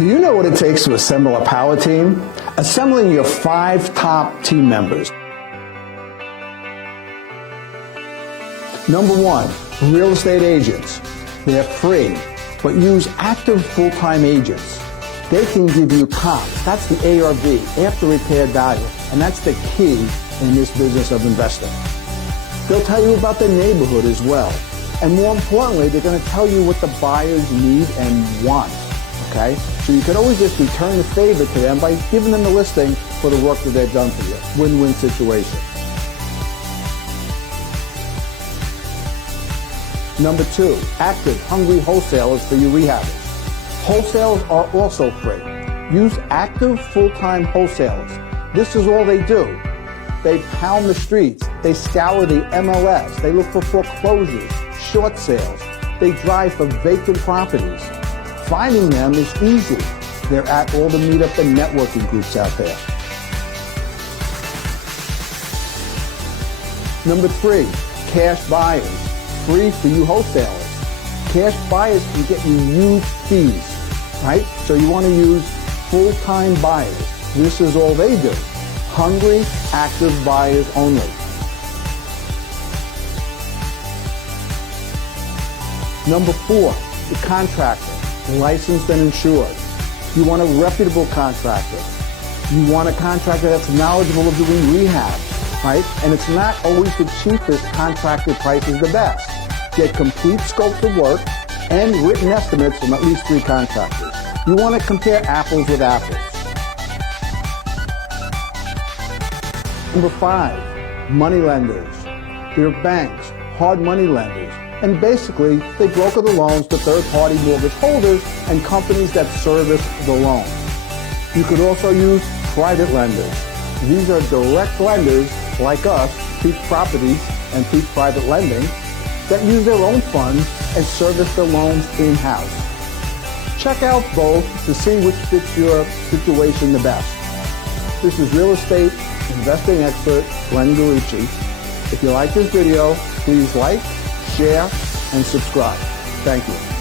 Do you know what it takes to assemble a power team? Assembling your 5 top team members. Number 1, real estate agents. They're free, but use active full-time agents. They can give you comp. That's the ARV, after repaired value, and that's the key in this business of investing. They'll tell you about the neighborhood as well. And more importantly, they're going to tell you what the buyers need and want. Okay? So you can always just return the favor to them by giving them the listing for the work that they've done for you. Win-win situation. Number 2, active, hungry wholesalers for your rehabbers. Wholesalers are also free. Use active full-time wholesalers. This is all they do. They pound the streets. They scour the MLS. They look for foreclosures, short sales. They drive for vacant properties. Finding them is easy. They're at all the meetup and networking groups out there. Number 3, cash buyers. Free for you wholesalers. Cash buyers can get you huge fees, right? So you want to use full-time buyers. This is all they do. Hungry, active buyers only. Number 4, the contractor. Licensed and insured. You want a reputable contractor. You want a contractor that's knowledgeable of doing rehab, right? And it's not always the cheapest contractor price is the best. Get complete scopes of work and written estimates from at least 3 contractors. You want to compare apples with apples. Number 5, money lenders. They're banks, hard money lenders. And basically, they broker the loans to third-party mortgage holders and companies that service the loan. You could also use private lenders. These are direct lenders like us, Peak Properties and Peak Private Lending, that use their own funds and service the loans in-house. Check out both to see which fits your situation the best. This is real estate investing expert Glen Gallucci. If you like this video, please like, share, and subscribe. Thank you.